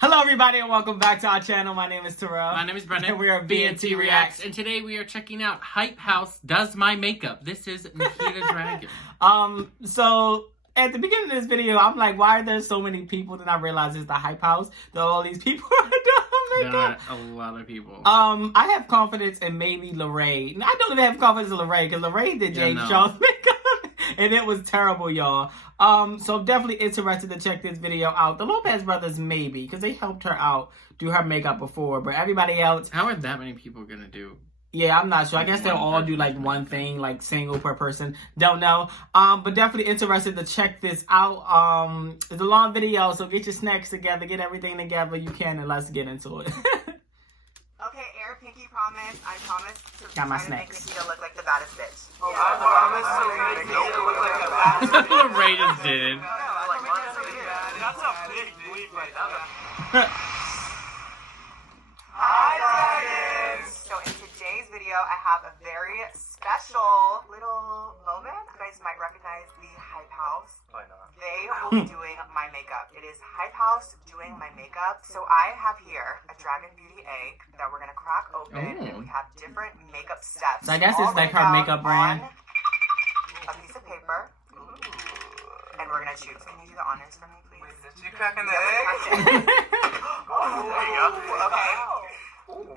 Hello everybody and welcome back to our channel. My name is Terrell. My name is Brendan. And we are BNT Reacts. And today we are checking out Hype House Does My Makeup. This is Nikita Dragun. So at the beginning of this video, I'm like, why are there so many people? Then I realized it's the Hype House. That all these people are doing There makeup. are a lot of people. I have confidence in maybe Lorraine. I don't even have confidence in Lorraine because Lorraine did James Charles makeup. And it was terrible, y'all. So definitely interested to check this video out. The Lopez brothers, maybe, because they helped her out do her makeup before. But everybody else... How are that many people going to do? Yeah, I'm not sure. I guess they'll all do like one thing, like single per person. Don't know. But definitely interested to check this out. It's a long video, so get your snacks together, get everything together you can, and let's get into it. Okay, Air Pinky promise. I promise to Got my try to make snacks. Nikita look like the baddest bitch. I promise to make Nikita look like the baddest bitch. Ray just did. That's a big bleep right now. Hi, guys! So in today's video, I have a very special little moment. You guys might recognize the Hype House. Why not? They will be doing my makeup. It is Hype House doing my makeup. So I have here a Dragon Beauty egg that we're gonna crack open, and we have different makeup steps. So I guess it's all like written her down makeup brand. on a piece of paper. And we're gonna choose. Can you do the honors for me, please? Did you crack in the egg? There you go. Okay.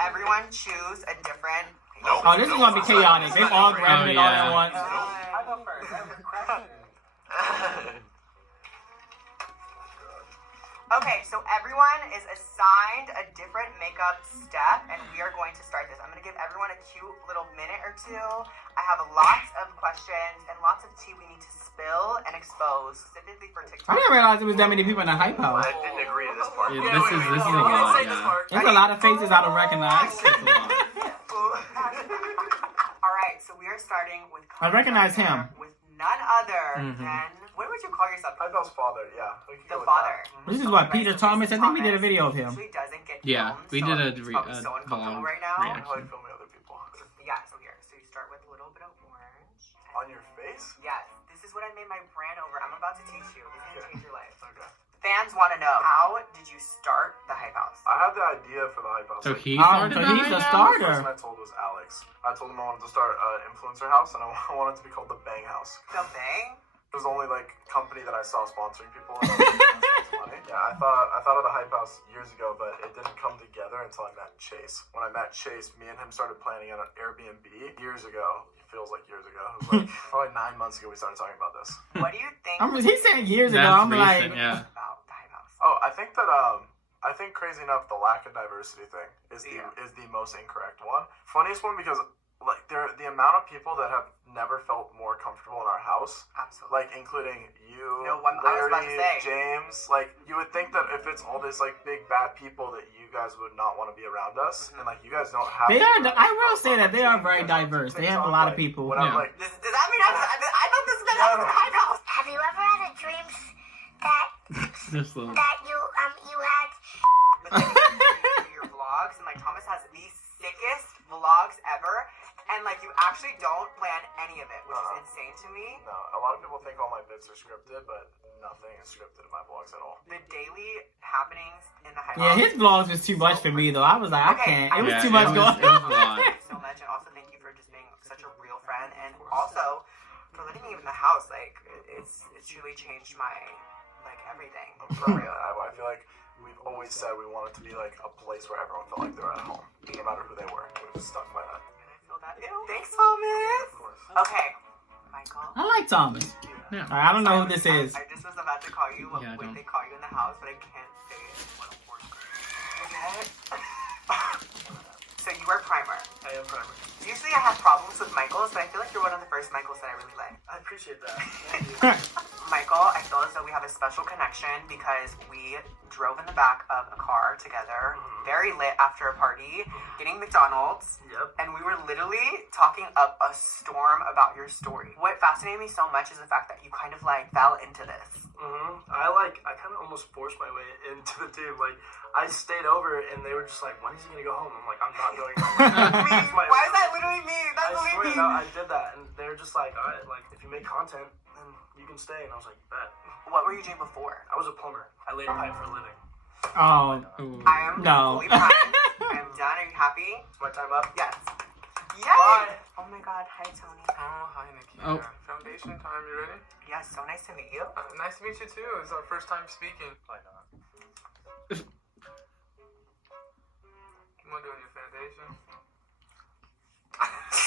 Everyone choose a different. Oh, this is gonna be chaotic. They all grabbing it all at once. I go first. I haven't cracked it. Okay, so everyone is assigned a different makeup step, and we are going to start this. I'm going to give everyone a cute little minute or two. I have lots of questions and lots of tea we need to spill and expose, specifically for TikTok. I didn't realize there was that many people in the Hype House. I didn't agree to this part. Yeah, this is a lot, yeah. There's a lot of faces I don't recognize. All right, so we are starting with. I recognize him. With none other than. What would you call yourself? I know his father, yeah. We can The go with father. This is what, Peter Thomas? I think we did a video of him. Usually doesn't get Yeah, filmed, we so did a it's probably so uncomfortable vlog right now. that. I reaction. like filming other people. Yeah, so here. So you start with a little bit of orange. On your face? Yes, this is what I made my brand over. I'm about to teach you. This is going to change your life. Okay. Fans want to know, how did you start the Hype House? I had the idea for the Hype House. So Like, he started so the he's the Hype House? the starter. person I told was Alex. I told him I wanted to start an influencer house, and I wanted it to be called the Bang House. The Bang? It was the only like company that I saw sponsoring people. And money. Yeah, I thought of the Hype House years ago, but it didn't come together until I met Chase. When I met Chase, me and him started planning on an Airbnb years ago. It feels like years ago. It was like probably 9 months ago we started talking about this. What do you think He's saying years ago. That's I'm recent, like, yeah. about the Hype House? Oh, I think that I think crazy enough, the lack of diversity thing is the most incorrect one. Funniest one because like the amount of people that have never felt more comfortable in our house. Absolutely. Like, including you, No one- I was about to Larry, say. James. Like, you would think that if it's all these, like, big, bad people that you guys would not want to be around us. And, like, you guys don't have they to are. be around I us. will say that they are very You guys diverse. on They have a TikTok, lot of like, people. When I'm Yeah. like, Does that mean I thought this meant out of the Hype House? Have you ever had a dream that This little. you had? But then you do your vlogs, and like Thomas has the sickest vlogs ever, and like you actually don't plan any of it, which is insane to me. no, a lot of people think all my bits are scripted, but nothing is scripted in my vlogs at all. The daily happenings in the Hype Yeah, House. his vlogs was too much for me though. I was like, I can't. It was Yeah, too much it going was a on. lot. Thank you so much, and also thank you for just being such a real friend, and also for letting me in the house. Like it's truly changed my everything. For real, I feel like we've always said we wanted to be like a place where everyone felt like they were at home, no matter who they were. We've stuck by that. And I feel that. Ew, thanks, Thomas. Of course. Okay, Michael. I like Thomas. Yeah. Alright, I don't know who this is. I just was about to call you what Yeah, I don't. they call you in the house, but I can't say it. Okay. So you are Primer. I am Primer. Usually I have problems with Michaels, but I feel like you're one of the first Michaels that I really like. I appreciate that. Thank you. Michael, I feel as though we have a special connection because we drove in the back of a car together, very lit after a party, getting McDonald's, Yep. and we were literally talking up a storm about your story. What fascinated me so much is the fact that you kind of like fell into this. I kind of almost forced my way into the team. Like, I stayed over and they were just like, when is he gonna go home? I'm like, I'm not going home. Why is that literally me? That's I literally swear, me. no, I did that, and they were just like, all right, like, if you make content, then you can stay. And I was like, bet. What were you doing before? I was a plumber. I laid pipe for a living. Oh, I am no. fully primed. I am done. Are you happy? Is my time up? Yes. Yay! Bye. Oh my god. Hi, Tony. Oh, hi, Nikita. Oh. Foundation time, you ready? Yes, so nice to meet you. Nice to meet you too. It's our first time speaking. Why not? Come on, doing your foundation.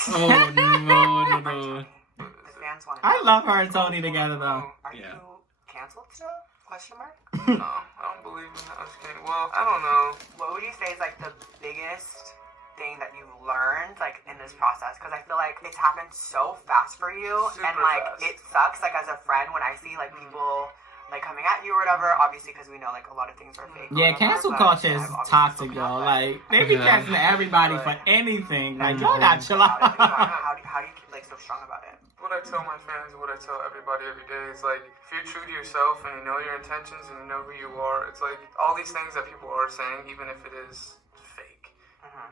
Oh, no. The fans want to I love her and Tony together, though. Are Yeah. you canceled still? Question mark? No, I don't believe in that. I'm just kidding. Well, I don't know. What would you say is like the biggest thing that you've learned like in this process? Because I feel like it's happened so fast for you, and Super like fast. it sucks. Like as a friend, when I see like people like coming at you or whatever, obviously because we know like a lot of things are fake. or Yeah, whatever, cancel but culture is I've obviously toxic, spoken y'all. up, but Like, they be Yeah. canceling everybody for anything. Like, y'all got chill out. how do you keep like so strong about it? What I tell my fans, what I tell everybody every day is like, if you're true to yourself and you know your intentions and you know who you are, it's like all these things that people are saying, even if it is fake,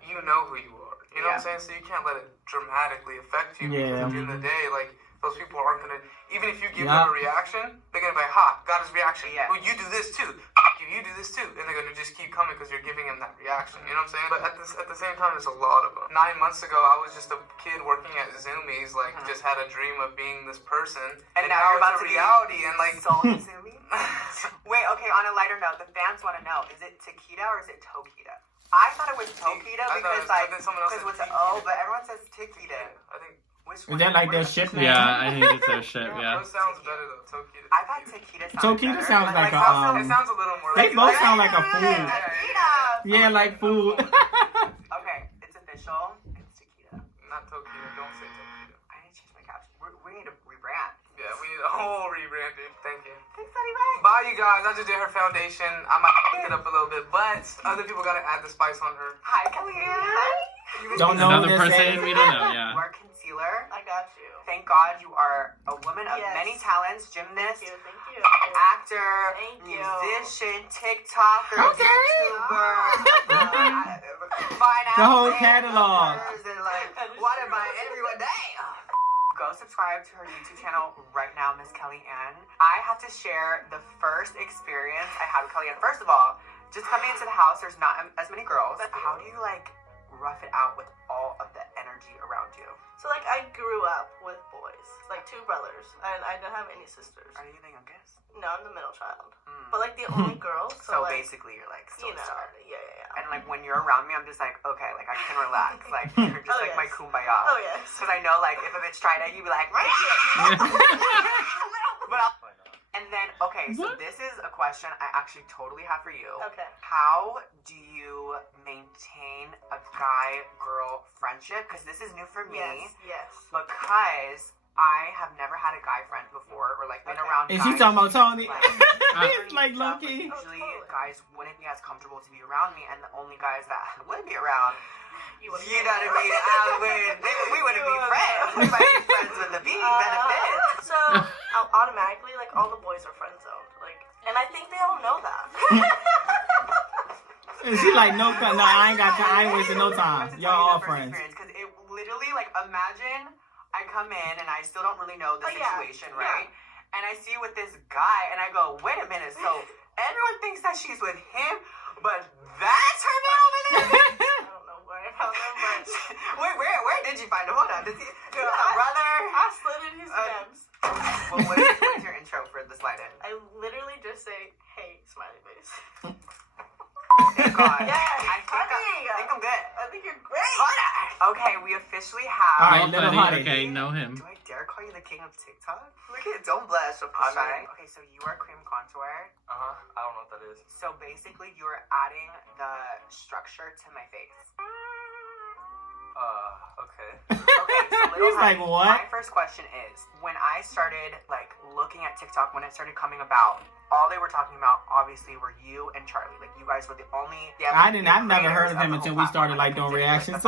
you know who you are. You know what I'm saying? So you can't let it dramatically affect you because at the end of the day, like, those people aren't gonna, even if you give them a reaction, they're gonna be like, ha, got his reaction. Yeah. Well, you do this too. You do this too. And they're gonna just keep coming because you're giving them that reaction. You know what I'm saying? But at the same time, there's a lot of them. 9 months ago, I was just a kid working at Zoomies, like, just had a dream of being this person. And now you're about it's to a reality, and like, Soul Zoomy? Wait, okay, on a lighter note, the fans want to know, is it Takita or is it Tokita? I thought it was Tokita I thought because it was- like, but then someone else because with said the O, but everyone says Takita. I think, Which Is that like their ship name? Yeah, I think it's their ship, yeah. That sounds better though, Tokita. I thought Takita sounded Tokita better. sounds like a, It sounds a little more they like both sound like a food. Takita! Yeah, like food. Okay, it's official. It's Takita. Not Tokita, don't say Tokita. I need to change my caption. We need to rebrand. Yeah, we need a whole rebranding. Thank you. Thanks, anyway. Bye, you guys. I just did her foundation. I might pick it up a little bit, but other people gotta add the spice on her. Hi, Kellyanne. Don't know Another this person is. we don't know, yeah. Wear concealer. I got you. Thank God you are a woman of Yes. many talents, gymnast, Thank you. actor, Thank you. musician, TikToker, Okay. YouTuber, fine The whole ass catalog. dancers, and like what am I everyone day? Go subscribe to her YouTube channel right now, Miss Kellyanne. I have to share the first experience I had with Kellyanne. First of all, just coming into the house, there's not as many girls. How do you like rough it out with all of the energy around you? So like I grew up with boys, like 2 brothers, and I didn't have any sisters. Are you the youngest? No, I'm the middle child, but like the only girl. So like, basically, you're like still you know, a star. yeah. And like when you're around me, I'm just like, okay, like I can relax. Like you're just Oh, like my yes. kumbaya. Oh yes. Because I know like if a bitch tried it, you'd be like, right but and then okay, so What? this is a question I actually totally have for you. Okay. How do you maintain a guy-girl friendship? Because this is new for me. Yes. Because I have never had a guy friend before, or like been Okay. around. Is guys she talking about Tony? like, He's like low key. Usually, Oh, totally. guys wouldn't be as comfortable to be around me, and the only guys that would be around, you know what I mean? We wouldn't be friends. We might be friends with the benefits. So automatically, like all the boys are friend zoned, like, and I think they all know that. And she like, no, I ain't wasting no time. Y'all all friends. Because it literally, like, imagine I come in and I still don't really know the Oh, yeah. situation, right? And I see you with this guy, and I go, wait a minute, so everyone thinks that she's with him, but that's her man over there? I don't know where I found them, but Wait, where did you find him? Hold on. Does he a brother? I slid in his DMs. Well, what is your intro for the slide in? I literally just say, "Hey, smiley face." Thank God. Yeah, I think I'm good. I think you're great. Okay, we officially have. All right, Well, little honey, honey. okay, know him. Do I dare call you the king of TikTok? Look at, don't blush. I'm shy. Okay, so you are cream contour. I don't know what that is. So basically, you are adding the structure to my face. Okay. Okay, so little He's like, honey, what? My first question is, when I started like looking at TikTok, when it started coming about, all they were talking about obviously were you and Charlie. Like you guys were the only. I've never heard of him until we started like doing reactions.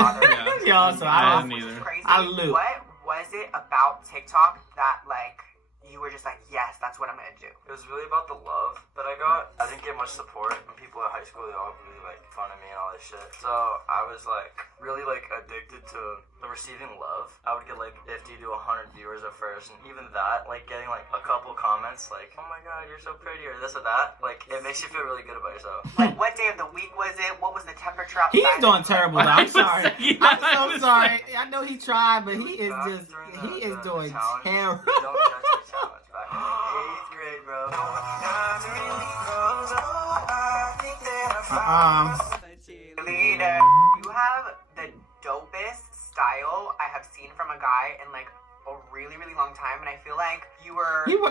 Y'all, so I I didn't either. Crazy. I loop. What was it about TikTok that like you you were just like, yes, that's what I'm gonna do? It was really about the love that I got. I didn't get much support. And people at high school, they all really like fun of me and all this shit. So I was like really like addicted to the receiving love. I would get like 50 to 100 viewers at first, and even that, like getting like a couple comments like, oh my god, you're so pretty, or this or that, like it makes you feel really good about yourself. Like, what day of the week was it? What was the temperature outside? He's doing terrible though. I'm sorry. I'm so was sorry. I know he tried, but he is just he is doing terrible. Don't judge your challenge back in like 8th grade, bro. Leader, you have the dopest style I have seen from a guy in like a really, really long time, and I feel like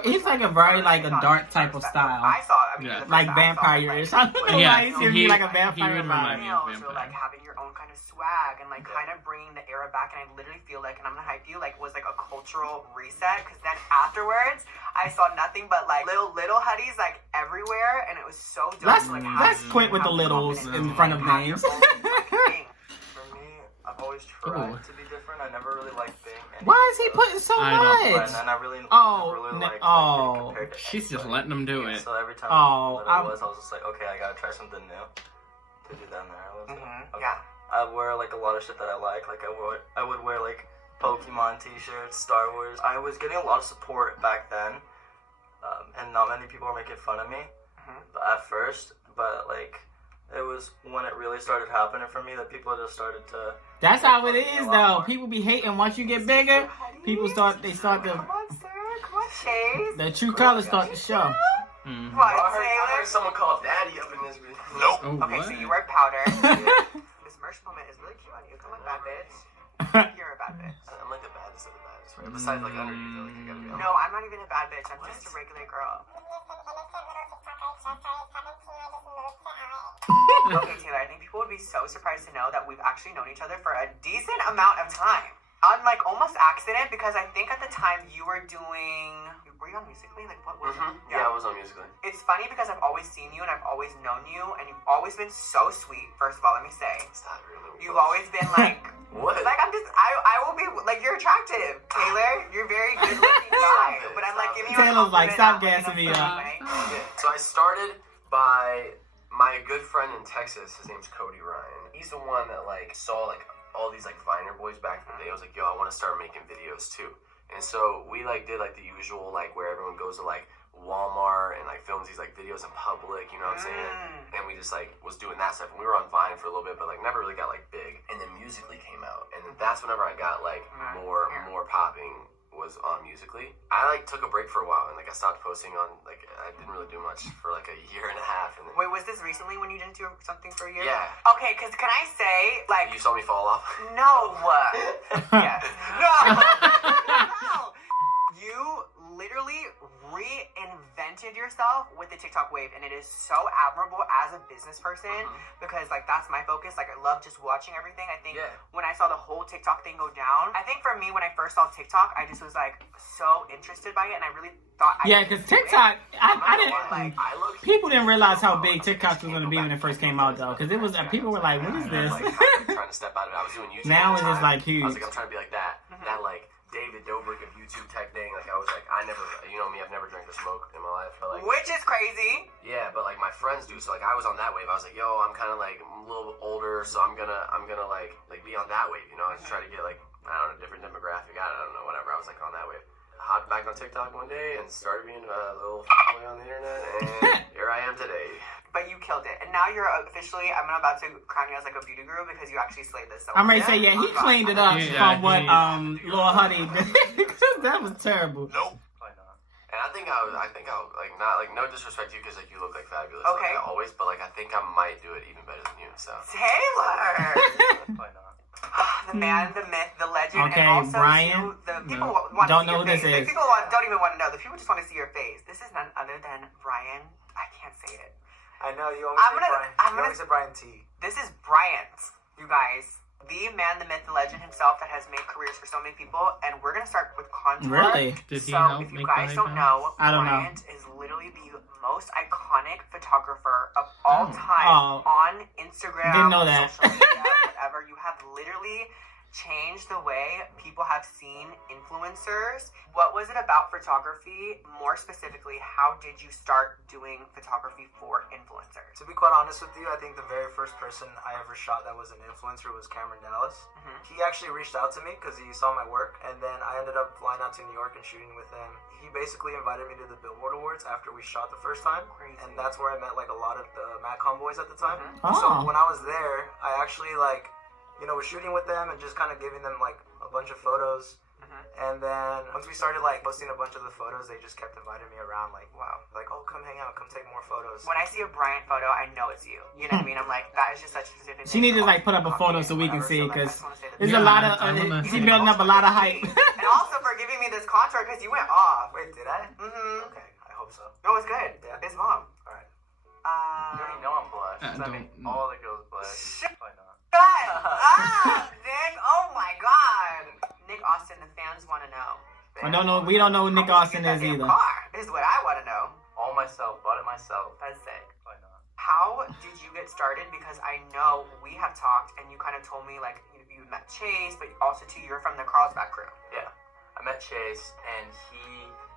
he's like a very like a dark type of style. I saw it. I mean, Yeah. Like vampire-ish. I don't know why he's giving me like a vampire would remind me vibe. of So vampire. like having your own kind of swag and like kind of bringing the era back, and I literally feel like, and I'm gonna hype you, like was like a cultural reset, because then afterwards I saw nothing but like little hoodies like everywhere, and it was so dope. Let's quit with the littles in front of names. For me, I've always tried to be different. I never really liked being anything. Why is he putting so I know. much? And I really, Oh, never really no- liked, oh. getting compared to She's just anybody. letting him do it. So every time Oh, that I was just like, okay, I gotta try something new to do down there. I love it. Okay. Yeah. I wear like a lot of shit that I like. Like I would wear like Pokemon t-shirts, Star Wars. I was getting a lot of support back then, and not many people were making fun of me at first. But like, it was when it really started happening for me that people just started to. That's how it is though. People be hating once you get bigger. People start to Come on, sir. Come on, Chase. the true colors start to show. Mm. What, I heard Taylor? someone call Daddy up in this video. Nope. Oh, Okay, what? so you wear powder. This merch moment is really cute on you. Come on, bad bitch. You're a bad bitch. I'm like the baddest of the baddest, right? Besides like under you, though, like you gotta be. No, I'm not even a bad bitch. I'm just a regular girl. Okay, Taylor, I think people would be so surprised to know that we've actually known each other for a decent amount of time. On like almost accident, because I think at the time you were doing. Were you on Musical.ly? Like what was it? Yeah, I was on Musical.ly. It's funny because I've always seen you and I've always known you, and you've always been so sweet. First of all, let me say. It's not really. You've always been like. What? Like I will be like, you're attractive, Taylor. You're a very good looking guy. But I'm like giving you a Taylor's like, compliment, stop gassing not me in a up. funny way. Yeah. So I started by my good friend in Texas. His name's Cody Ryan. He's the one that like saw like all these like Viner boys back in the day. I was like, yo, I want to start making videos too. And so we like did like the usual like where everyone goes to like Walmart and like films these like videos in public, you know what I'm saying? And we just like was doing that stuff. And we were on Vine for a little bit, but like never really got like big. And then Musical.ly came out, and that's whenever I got like more popping. Was on Musical.ly. I like took a break for a while, and like I stopped posting on like I didn't really do much for like a year and a half. And then, Wait, was this recently when you didn't do something for a year? Yeah. Okay, because can I say like you saw me fall off. no. Yeah. No. You literally reinvented yourself with the TikTok wave, and it is so admirable as a business person because like that's my focus. Like I love just watching everything. I think when I saw the whole TikTok thing go down, I think for me when I first saw TikTok, I just was like so interested by it, and I really thought Because TikTok, I didn't. like People didn't realize how big TikTok was going to be when it first came out though, because it was people were like, "What is this?" Like, trying to step out of it. I was doing YouTube. Now at it's the just time. like huge. I was like, I'm trying to be like that. That like David Dobrik of YouTube type thing. Like I was like, I never, you know me, I've never drank or smoked in my life. But like, which is crazy. yeah, but like my friends do. So like I was on that wave. I was like, yo, I'm kind of like a little older, so I'm gonna like be on that wave. You know, I just try to get like I don't know, different demographic. I don't know, whatever. I was like on that wave. I hopped back on TikTok one day and started being a little boy on the internet, and here I am today. But you killed it. And now you're officially, I'm about to crown you as like a beauty guru because you actually slayed this. So I'm ready to say, he cleaned it up from what Lil Huddy did. That was terrible. Nope. Probably not. And I think I'll like not like no disrespect to you because like you look like fabulous. Okay. Like, always, but like I think I might do it even better than you. So. Taylor. Probably not. The man, the myth, the legend, Okay, and also Brian. the people want Don't to see know your who this face. is. People don't even want to know. The people just want to see your face. This is none other than Brian. I can't say it. I know you always say Brian T. This is Bryant, you guys. The man, the myth, the legend himself that has made careers for so many people. And we're going to start with contour. Really? Did he So help if you make guys the don't iPad? know, I don't know. Bryant is literally the most iconic photographer of all time on Instagram, Didn't know that. social media, whatever. You have literally changed the way people have seen influencers. What was it about photography? More specifically, how did you start doing photography for influencers? To be quite honest with you, I think the very first person I ever shot that was an influencer was Cameron Dallas. He actually reached out to me because he saw my work, and then I ended up flying out to New York and shooting with him. He basically invited me to the Billboard Awards after we shot the first time. Crazy. And that's where I met like a lot of the Macom boys at the time. Oh. So when I was there, I actually like, you know, was shooting with them and just kind of giving them like a bunch of photos. And then once we started like posting a bunch of the photos, they just kept inviting me around like, wow, like, oh, come hang out, come take more photos. When I see a Bryant photo, I know it's you. You know what I mean? I'm like, that is just such a specific She needs to like put up a photo so we can see, because there's a Yeah, lot of I'm gonna she's see. building up a lot of hype. And also for giving me this contract because you went off. Wait, did I? Mm-hmm. Okay, I hope so. No, it's good. Yeah. It's mom. All right. You already know I'm blush. I mean, don't- all the girls blush. Why not? Nick, oh my God. Nick Austin, the fans want to know. I don't know. We don't know who Nick How Austin did is you get that damn either. Car, is what I want to know. All myself, bought it myself. That's sick. Why not? How did you get started? Because I know we have talked and you kind of told me like you met Chase, but also too you're from the Carlsbad crew. Yeah. I met Chase, and he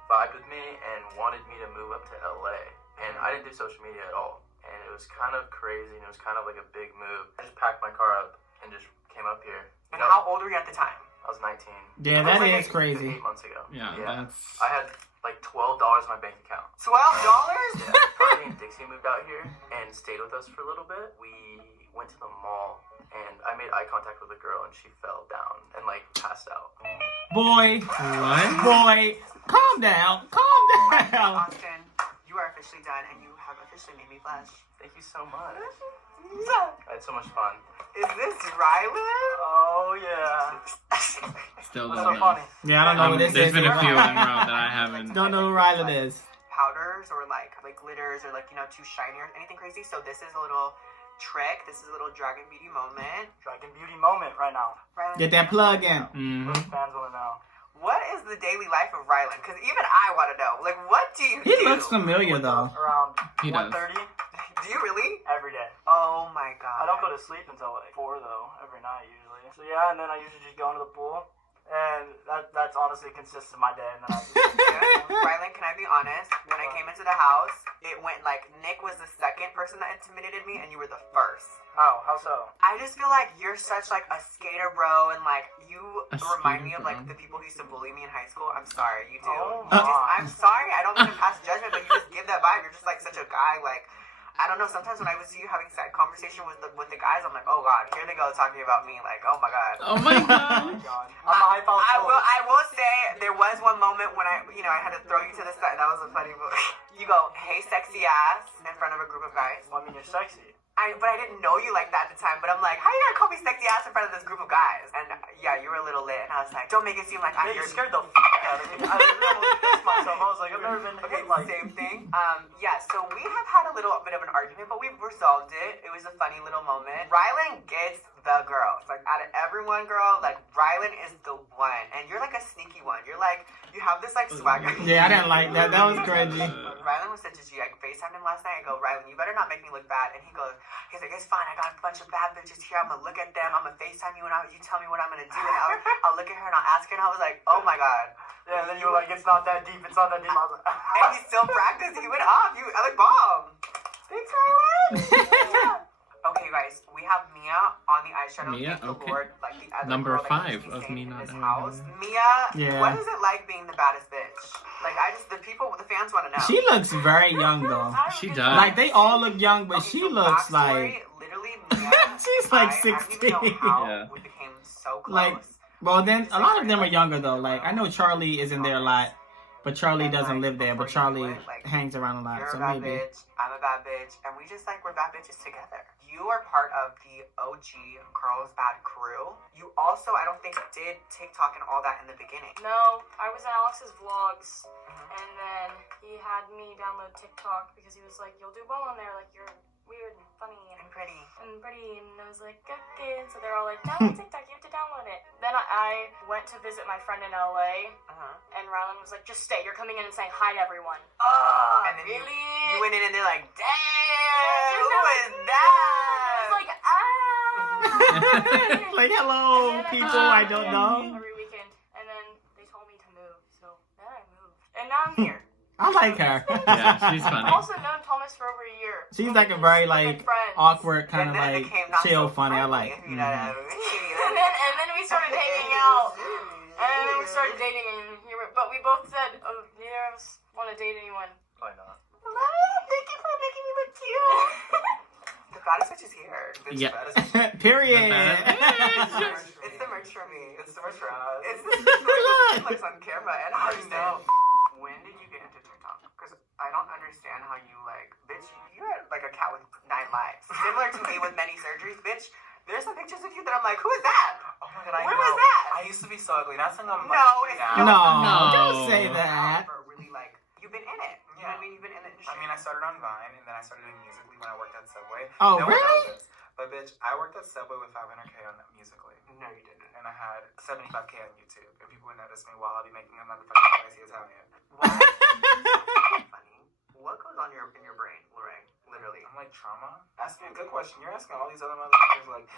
vibed with me and wanted me to move up to LA. And I didn't do social media at all. And it was kind of crazy, and it was kind of like a big move. I just packed my car up and just came up here. And how old were you at the time? I was 19. Yeah, that Like is crazy. 8 months ago. Yeah, Yeah. that's. I had like $12 in my bank account. $12? Yeah. Carly and Dixie moved out here and stayed with us for a little bit. We went to the mall, and I made eye contact with a girl, and she fell down and like passed out. Boy, What? boy, calm down, calm down. Austin, you are officially done and you have officially made me blush. Thank you so much. I had so much fun. Is this Rylan? Oh yeah. Still What's don't so know. funny? Yeah, I don't know what this There's is. been a few in a row that I haven't. Don't know who Rylan is. Powders or like glitters or like, you know, too shiny or anything crazy. So this is a little trick. This is a little Dragon Beauty moment. Dragon Beauty moment right now. Rylan, Get that plug in. Mhm. Most fans want to know. what is the daily life of Rylan? Because even I want to know. Like, what do you He do? looks familiar though. Around He does. 1:30 Do you really? every day. Oh my God. I don't go to sleep until like 4 though, every night usually. So yeah, and then I usually just go into the pool, and that's honestly consists of my day. And then I just Rylan, can I be honest? When I came into the house, it went like Nick was the second person that intimidated me, and you were the first. how so? I just feel like you're such like a skater bro, and like you A remind me skater of like bro. the people who used to bully me in high school. I'm sorry, you do. Oh You just, my. I'm sorry, I don't mean to pass judgment, but you just give that vibe. You're just like such a guy. Like I don't know. Sometimes when I would see you having side conversation with the guys, I'm like, oh God, here they go talking about me. Like, oh my God. Oh my Oh god. my god. I'm a hype out. I will say there was one moment when I had to throw you to the side. That was a funny move. You go, hey, sexy ass, in front of a group of guys. I mean, you're sexy. But I didn't know you like that at the time. But I'm like, how you gonna call me sexy ass in front of this group of guys? And yeah, you were a little lit. And I was like, don't make it seem like I'm Yeah, you your scared the out of me. I literally pissed myself. I was like, I've never been Okay, hit like. same thing. Yeah, so we have had a little bit of an argument, but we've resolved it. It was a funny little moment. Rylan gets the girls. Like, out of everyone, girl, like, Rylan is the one. And you're like a sneaky one. You're like, you have this, like, swagger. Yeah, I didn't like that. That was cringy. Rylan was such a G. I FaceTimed him last night. I go, Rylan, you better not make me look bad. And he's like, it's fine. I got a bunch of bad bitches here. I'm gonna look at them. I'm gonna FaceTime you, and you tell me what I'm gonna do. And I'll look at her and I'll ask her. And I was like, oh my God. Yeah, and then you were like, it's not that deep. It's not that deep. I was like, And he still practiced. He went off. I like bomb. Thanks, Rylan. Okay, guys, we have Mia on the eyeshadow. Mia? Thank the Okay. Lord, like the other Number girl that 5 used to be of staying me in not this knowing house. her. Mia, Yeah. what is it like being the baddest bitch? Like, the fans want to know. She looks very young though. She does. Like they all look young, but Okay, she so looks backstory, like literally, Mia, she's like I don't 16. even know how Yeah. we became so close. Like, well, then a lot of them are younger though. Like I know Charlie is in there a lot, but Charlie doesn't live there. But Charlie hangs around a lot, You're so a bad maybe. bitch, I'm a bad bitch, and we just like we're bad bitches together. You are part of the OG Carlsbad crew. You also, I don't think, did TikTok and all that in the beginning. No, I was in Alex's vlogs, and then he had me download TikTok because he was like, you'll do well on there, like, you're weird and funny And pretty. and pretty, and I was like, okay, so they're all like, download TikTok, you have to download it. Then I went to visit my friend in LA, and Rylan was like, just stay, you're coming in and saying hi to everyone. Oh, and then really? you went in and they're like, damn, Yeah, who is I that? was like, ah! Like, hello, And then people I I don't know. every weekend, and then they told me to move, so then I moved, and now I'm here. I like her. Yeah, she's funny. I've also known Thomas for over a year. She's like a very like awkward kind of like chill funny. I like. And then we started hanging out, and then we started dating, and but we both said, "Oh, neither of us want to date anyone." Why not? Thank you for making me look cute. The baddest bitch is here. Yeah. Period. It's the merch for me. It's the merch for us. It's the merch on camera, and I know. When did you get into TikTok? Because I don't understand how you like, bitch. You're like a cat with 9 lives. Similar to me with many surgeries, bitch. There's some pictures of you that I'm like, who is that? Oh my god, I When know. was that? I used to be so ugly. That's something I'm No, like, it's now. No, No. don't say that. For really like, you've been in it. You know what I mean? You've been in the industry. I mean, I started on Vine, and then I started doing Musical.ly when I worked at Subway. Oh, No one really? knows this, but bitch, I worked at Subway with 500K on Musical.ly. No, you didn't. And I had 75K on YouTube. And people would notice me while I'll be making a motherfucking spicy Italian. What? Funny. What goes on in your brain, Lorraine? Literally. I'm like, trauma? Ask me a good question. You're asking all these other motherfuckers, like,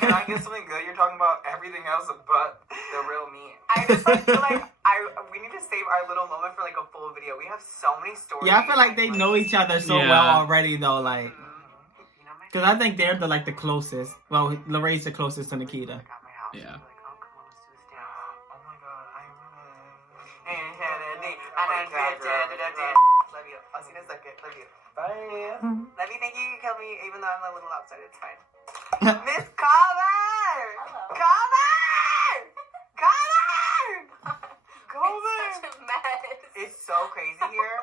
can I get something good? You're talking about everything else but the real me. I just like feel like we need to save our little moment for like a full video. We have so many stories. Yeah, I feel like they know each other so Yeah. well already though. Like, You know, my because I think they're the closest. Well, Lorraine's the closest to Nikita. at my house. Yeah. Like, oh, come on, let's do this dance. Oh my god, I really... Love you. I'll see you in a second. Love you. Bye. Love you. Thank you. You killed me, even though I'm a little upset. It's fine. Miss Collar! Collar! Collar! It's such a mess. It's so crazy here.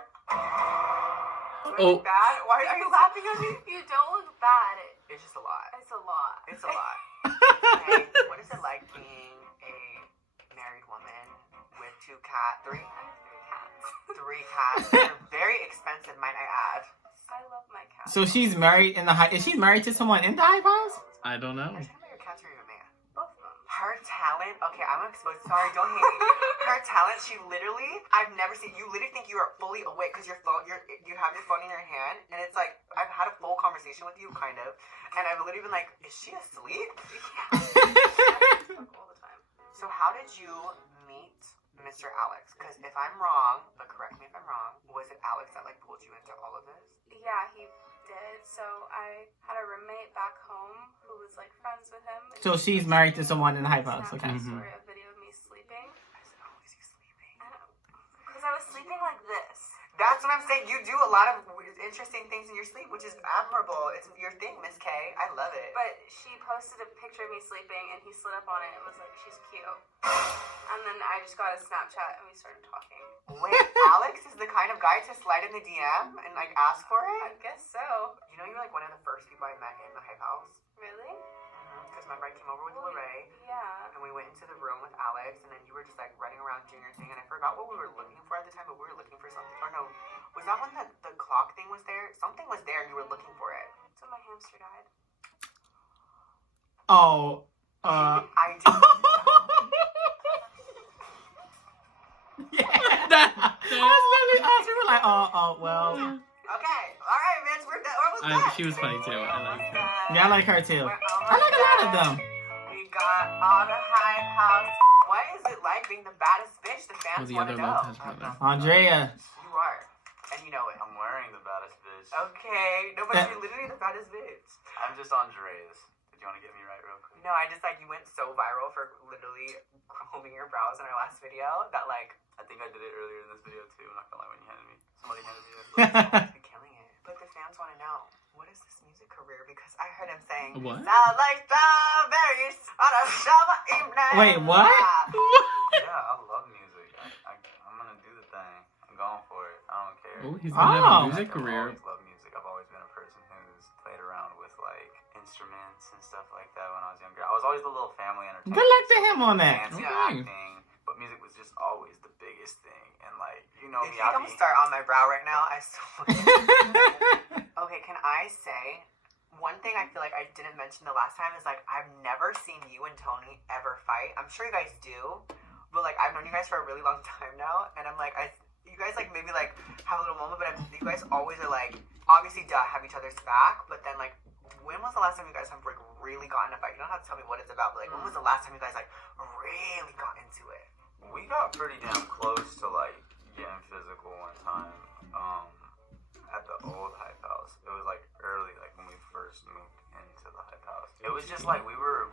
Oh. Bad? Why are you laughing at me? You don't look bad. It's just a lot. It's a lot. It's a lot. Okay, what is it like being a married woman with 3 cats? I have 3 cats. 3 cats. They're very expensive, might I add. I love my cat. So she's married in the high. Is she married to someone in the Hype House? I don't know. Are you talking about your cats or your man? Both of them. Her talent, okay, I'm exposed. Sorry, don't hate me. Her talent, she literally, I've never seen. You literally think you are fully awake because you have your phone in your hand, and it's like I've had a full conversation with you, kind of, and I've literally been like, is she asleep? All the time. So how did you meet Mr. Alex? Because if I'm wrong, but correct me if I'm wrong, was it Alex that like pulled you into all of this? Yeah, he did. So I had a roommate back home who was like friends with him. And So she's married to someone in the Hype House. Okay. Snapchat story, a video of me sleeping. I said, oh, is he sleeping? Because I was sleeping like this. That's what I'm saying. You do a lot of interesting things in your sleep, which is admirable. It's your thing, Miss K. I love it. But she posted a picture of me sleeping, and he slid up on it and was like, she's cute. And then I just got a Snapchat, and we started talking. Wait, Alex is the kind of guy to slide in the DM and like ask for I it? guess so. You know, you're like one of the first people I met in the Hype House. Really? Because my friend came over with Lorraine, Yeah. and we went into the room with Alex, and then you were just like running around doing your thing, and I forgot what we were looking for at the time, but we were looking for something. Or no, was that when the clock thing was there? Something was there, and you were looking for it. So my hamster died. Oh. I did. Yeah. I was literally us. We were like, well. Okay, all right, bitch, we're done. Where was that? She was funny too. I liked her. Yeah, I like her too. We're I like a lot of them. We got all the Hype House. What is it like being the baddest bitch? The fans Well, the want other to know. Lopez brother. Andrea. You are, and you know it. I'm wearing the baddest bitch. Okay, no, but you're literally the baddest bitch. I'm just Andreas. Did you want to get me right real quick? No, I just like you went so viral for literally combing your brows in our last video that like I think I did it earlier in this video too. I'm not gonna lie, when you handed me. Somebody handed me this. you're killing it. But the fans want to know, what is this music career? Because I heard him saying, What? sound like strawberries on a summer evening. Wait, what? Yeah, I love music. I'm gonna do the thing. I'm going for it. I don't care. Oh, he's gonna have a Oh. music I've career. always loved music. I've always been a person who's played around with like instruments and stuff like that when I was younger. I was always the little family entertainer. Good luck to him on that. Dancing, Okay. acting, but music was just always the biggest thing. And like, you know If me, you I'll don't be... start on my brow right now, I still. Okay, can I say one thing I feel like I didn't mention the last time is like I've never seen you and Tony ever fight. I'm sure you guys do, but like I've known you guys for a really long time now, and I'm like you guys like maybe like have a little moment, but you guys always are like obviously have each other's back, but then like when was the last time you guys have like really gotten in a fight? You don't have to tell me what it's about, but like when was the last time you guys like really got into it? We got pretty damn close to like getting physical one time. At the old Hype House. It was like early, like when we first moved into the Hype House. It was just like we were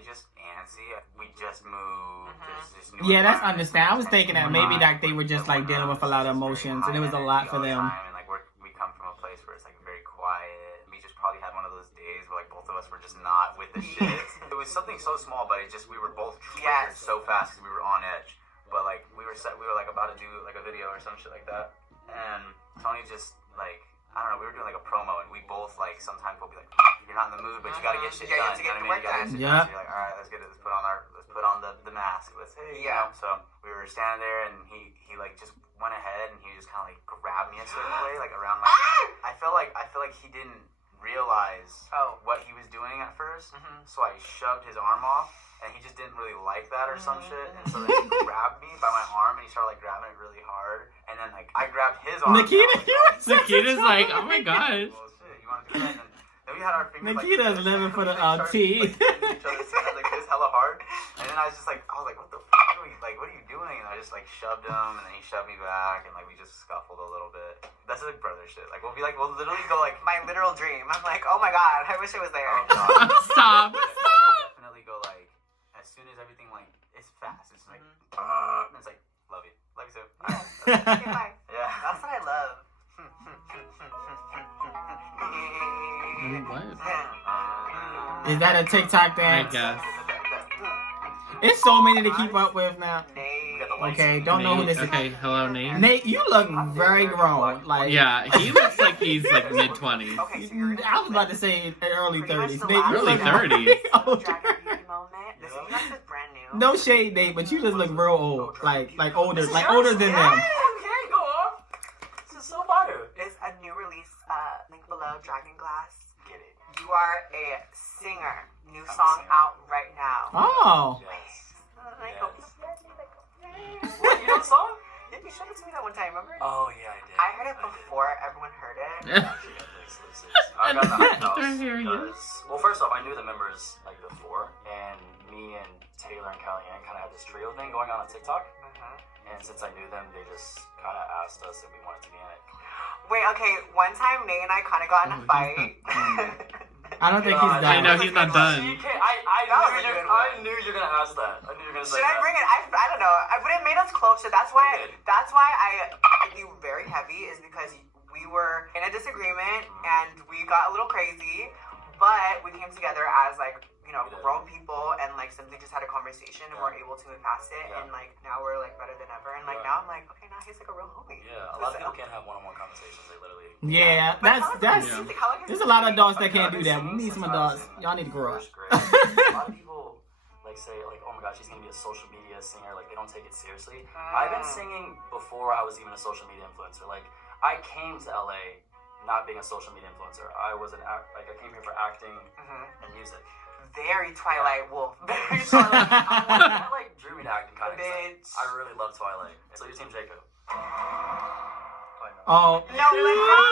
just antsy. We just moved. Just new Yeah, that's understandable. I was thinking that maybe like they were just like dealing with a lot of emotions, and it was a lot for them. And like we come from a place where it's like very quiet. We just probably had one of those days where like both of us were just not with the shit. It was something so small, but it just we were both triggered so fast because we were on edge. But like we were like about to do like a video or some shit like that, and Tony just like, I don't know, we were doing like a promo, and we both like sometimes we'll be like, you're not in the mood, but you gotta get shit done. You know what I mean? Yeah. So you're like, all right, let's put on the mask. Let's you know. So we were standing there, and he like just went ahead, and he just kind of like grabbed me a certain way, like around my. I feel like he didn't realize what he was doing at first, so I shoved his arm off. And he just didn't really like that or some shit. And so then he grabbed me by my arm and he started like grabbing it really hard. And then like I grabbed his arm. Nikita's like, oh my god. Well, shit, you want to do that? And then we had our fingers Nikita's living for the tea. Each other's hands like this hella hard. And then I was like, what the fuck what are you doing? And I just like shoved him and then he shoved me back and like we just scuffled a little bit. That's like brother shit. Like we'll literally go like My literal dream. I'm like, oh my god, I wish I was there. oh god. Stop. Definitely go like as soon as everything like it's fast, it's like and it's like love you too. Okay, bye. Yeah, That's what I love. What? Is that a TikTok I dance? guess. It's so many to keep up with now. Nate. Okay, don't know who this Okay, hello, Nate. is. Nate, you look very grown. Like Yeah, he looks like he's like mid-20s. Okay, so you're I was about to say early 30s. Nate, you Early look 30s. very older. Dragon beauty moment. This is brand new. No shade, Nate, but you just look real old. Like older than them. Okay, go on. This is so fire. It's a new release. Link below. Dragon Glass. get it. You are a singer. New song out right now. Oh. Yes. What, you know the song? Yeah, you showed it to me that one time, remember? Oh yeah, I did. I heard it before everyone heard it. I got the Hype House I hear you. because, well, first off, I knew the members like before, and me and Taylor and Kellyanne kind of had this trio thing going on TikTok. And since I knew them, they just kind of asked us if we wanted to be in it. Wait, okay, one time Nate and I kind of got in a fight. I don't think he's I done. know he's not done. I knew you were gonna ask that. I knew you were gonna say Should I that. bring it? I don't know. But it made us closer. That's why I you very heavy is because we were in a disagreement and we got a little crazy, but we came together as like, you know, grown people and like simply just had a conversation and we're able to move past it and like now we're like better than ever and like now I'm like, okay, now he's like a real homie. Yeah, a lot of people can't have one-on-one conversations. They literally. Yeah, that's. There's a lot of adults that can't do that. We need some adults. Y'all need to grow up. First grade, a lot of people like say like, oh my gosh, she's gonna be a social media singer. Like they don't take it seriously. I've been singing before I was even a social media influencer. Like I came to LA not being a social media influencer. I was I came here for acting and music. Very Twilight Wolf. Very Twilight. I like dreamy acting kind of. Bitch. I really love Twilight. So you're Team Jacob. Oh. No,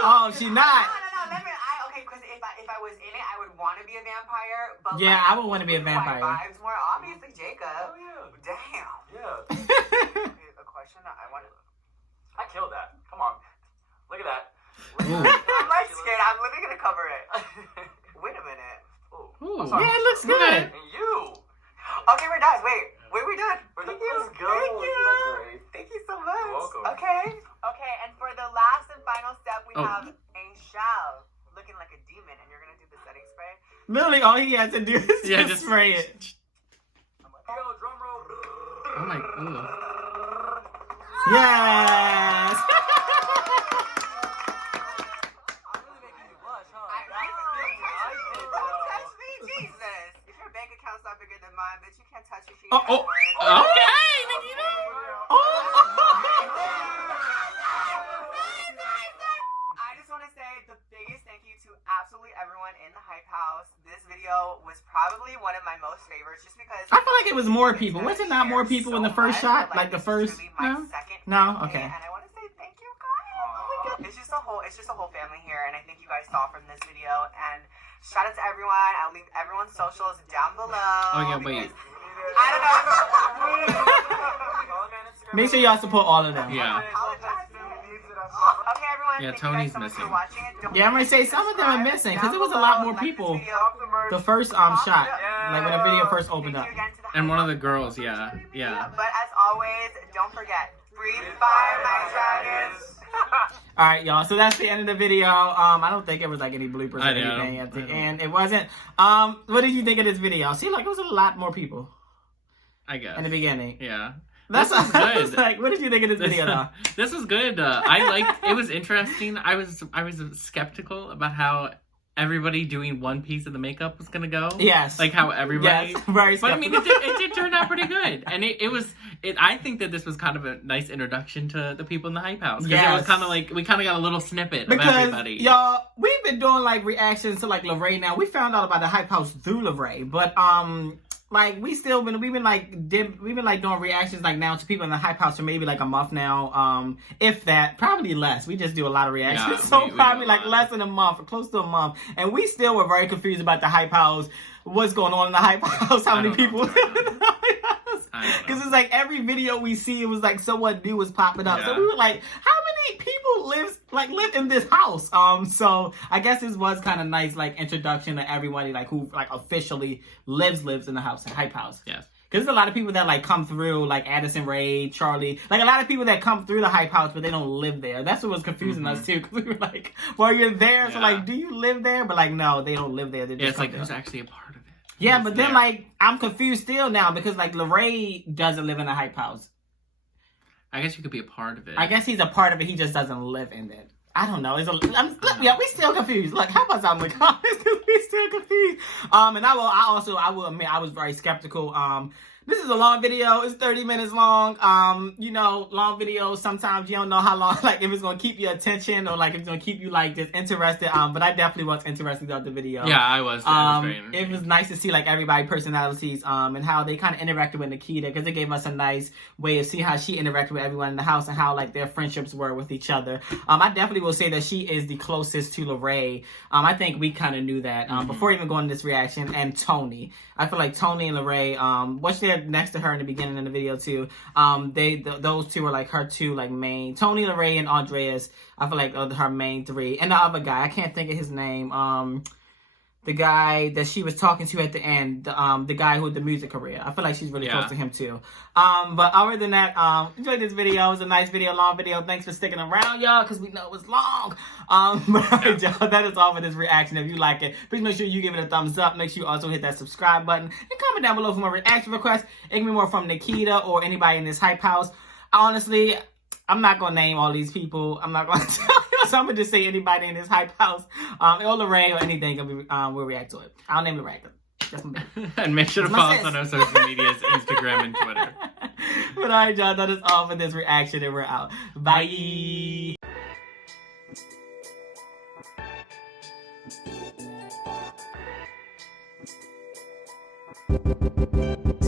Oh, she not. No. Remember, because if I was in it, I would want to be a vampire. But Yeah, like, I would want to be a vampire. My vibes more obviously Jacob. Oh yeah. Damn. Yeah. Okay, a question that I wanted. I killed that. Come on. Look at that. Ooh. I'm like scared. I'm literally gonna cover it. Wait a minute. Ooh. Yeah, it looks good. And you. Okay, we're done. Wait, we're done. Thank Thank you. Let's go. Thank You you. look great. Thank you so much. You're welcome. Okay, and for the last and final step, we have Angel looking like a demon, and you're gonna do the setting spray. Literally, all he had to do is just spray it. Yo, drum roll. Oh my. Ooh. Yes. Jesus. If your bank account's not bigger than mine, bitch, you can't touch your shit. Okay, Nikita. I just want to say the biggest thank you to absolutely everyone in the Hype House. This video was probably one of my most favorites just because I feel like it was more people. Was it not more people in the first shot? Like the first? No. No? Okay. And I want to say thank you guys. Oh my God. It's just a whole family here, and I think you guys saw from this video. And Shout out to everyone. I'll leave everyone's socials down below. Oh, yeah, wait. I don't know. Make sure y'all support all of them. Yeah. Okay, everyone. Yeah, thank Tony's you guys so much missing. for watching it. Don't Yeah, I'm gonna say some of them are subscribe missing because down it was a lot more below. Like people. this video. The first shot, like when the video first opened Thank up. you again to the And one of Hype the House. girls, yeah. But as always, don't forget, breathe fire, my dragons. All right, y'all. So that's the end of the video. I don't think it was like any bloopers or I know, anything at the I know. end. It wasn't. What did you think of this video? See, like it was a lot more people I guess. in the beginning. Yeah. That's This was good. like, what did you think of this video, though? This was good. I liked. It was interesting. I was skeptical about how everybody doing one piece of the makeup was gonna go. Yes. Like how everybody. Yes, very But I mean, skeptical. it did turn out pretty good, and it was. I think that this was kind of a nice introduction to the people in the Hype House. Because it was Yes. kind of like we kind of got a little snippet of Because everybody. y'all, we've been doing like reactions to like Lorraine. Now we found out about the Hype House through Lorraine, but like we've been like doing reactions like now to people in the Hype House for maybe like a month now, if that, probably less. We just do a lot of reactions, Yeah, so we do probably a like lot. less than a month or close to a month, and we still were very confused about the Hype House. What's going on in the Hype House? How I many don't know people what's live going in the Hype House? I don't know. Because it's like every video we see, it was like someone new was popping up. So Yeah. we were like, how many people live in this house? So I guess this was kind of nice, like introduction to everybody like who like officially lives in the house, the Hype House. Yes. Because there's a lot of people that like come through, like Addison Rae, Charlie, like a lot of people that come through the Hype House, but they don't live there. That's what was confusing us too. Because we were like, well, you're there, so Yeah. like, do you live there? But like, no, they don't live there. They just Yeah, it's come like there. who's actually a part of it. Yeah, Who's but then there? like I'm confused still now because like Lorraine doesn't live in the Hype House. I guess you could be a part of it. I guess he's a part of it. He just doesn't live in it. I don't know. Yeah, we still confused. Like, how about I'm like, we still confused. And I will admit I was very skeptical. This is a long video. It's 30 minutes long. You know, long videos, sometimes you don't know how long, like, if it's going to keep your attention or, like, if it's going to keep you, like, just interested. But I definitely was interested about the video. Yeah, I was. It was nice to see, like, everybody's personalities, and how they kind of interacted with Nikita, because it gave us a nice way of seeing how she interacted with everyone in the house and how, like, their friendships were with each other. I definitely will say that she is the closest to Lorraine. I think we kind of knew that, before even going to this reaction, and Tony. I feel like Tony and Lorraine, which they're next to her in the beginning of the video too. Those two are like her two like main. Tony, Lorraine, and Andreas. I feel like are her main three. And the other guy, I can't think of his name. The guy that she was talking to at the end, the guy who had the music career. I feel like she's really close to him too. But other than that, enjoyed this video. It was a nice video, long video. Thanks for sticking around, y'all, because we know it was long. But alright, y'all, that is all for this reaction. If you like it, please make sure you give it a thumbs up. Make sure you also hit that subscribe button and comment down below for more reaction requests. It can be more from Nikita or anybody in this Hype House. Honestly, I'm not gonna name all these people. I'm not gonna tell you. So I'm gonna just say anybody in this Hype House, or Lorraine or anything, we'll react to it. I'll name Lorraine. That's my bad. And make sure to My follow us sis. on our social medias, Instagram and Twitter. But alright, y'all, that is all for this reaction, and we're out. Bye. Bye.